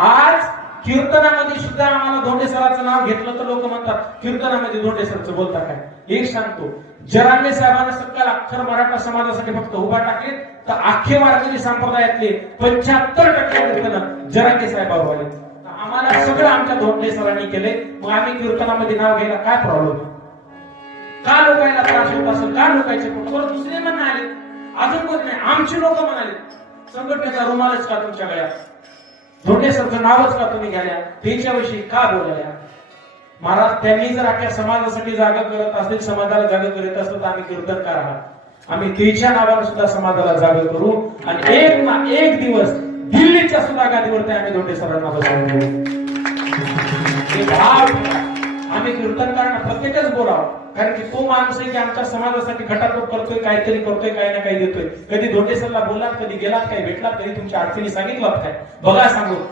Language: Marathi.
आज कीर्तनामध्ये सुद्धा आम्हाला धोंडेसराचं नाव घेतलं तर लोक म्हणतात कीर्तनामध्ये धोंडेसरचं बोलता काय एक सांगतो जरांगे साहेबांना सकाळ अख्खर मराठा समाजासाठी फक्त उभा टाकले तर अख्खे वारकरी संप्रदायातले पंच्याहत्तर टक्के कीर्तन जरांगे साहेबांवर आले आम्हाला सगळं आमच्या धोंडे सरांनी केले मग आम्ही कीर्तनामध्ये नाव घ्यायला काय प्रॉब्लेम का लोकायला त्रास होत का लोकायचे पण दुसरे म्हणणं आले अजून कोण नाही आमची लोक म्हणाले संघटनेचा रुमालच का तुमच्या गळ्यात धोंडेसरचं नावच का तुम्ही घ्याल्या त्यांच्याविषयी का बोलल्या महाराज त्यांनी जर आपल्या समाजासाठी जागा करत असतील समाजाला जागा करत असतो तर आम्ही कीर्तनकार आहात आम्ही त्यांच्या नावाने सुद्धा समाजाला जागा करू आणि एक ना एक दिवस दिल्लीच्या सुद्धा गादीवरती आम्ही धोंडे सरांना बसवू बोराव बोलावं कारण की तो माणूस आहे की आमच्या समाजासाठी घटाटोप करतोय काहीतरी करतोय काही ना काही देतोय कधी धोंडेसरला बोलात कधी गेलात काही भेटला तरी तुमच्या अडचणी सांगितलात काय बघा सांगू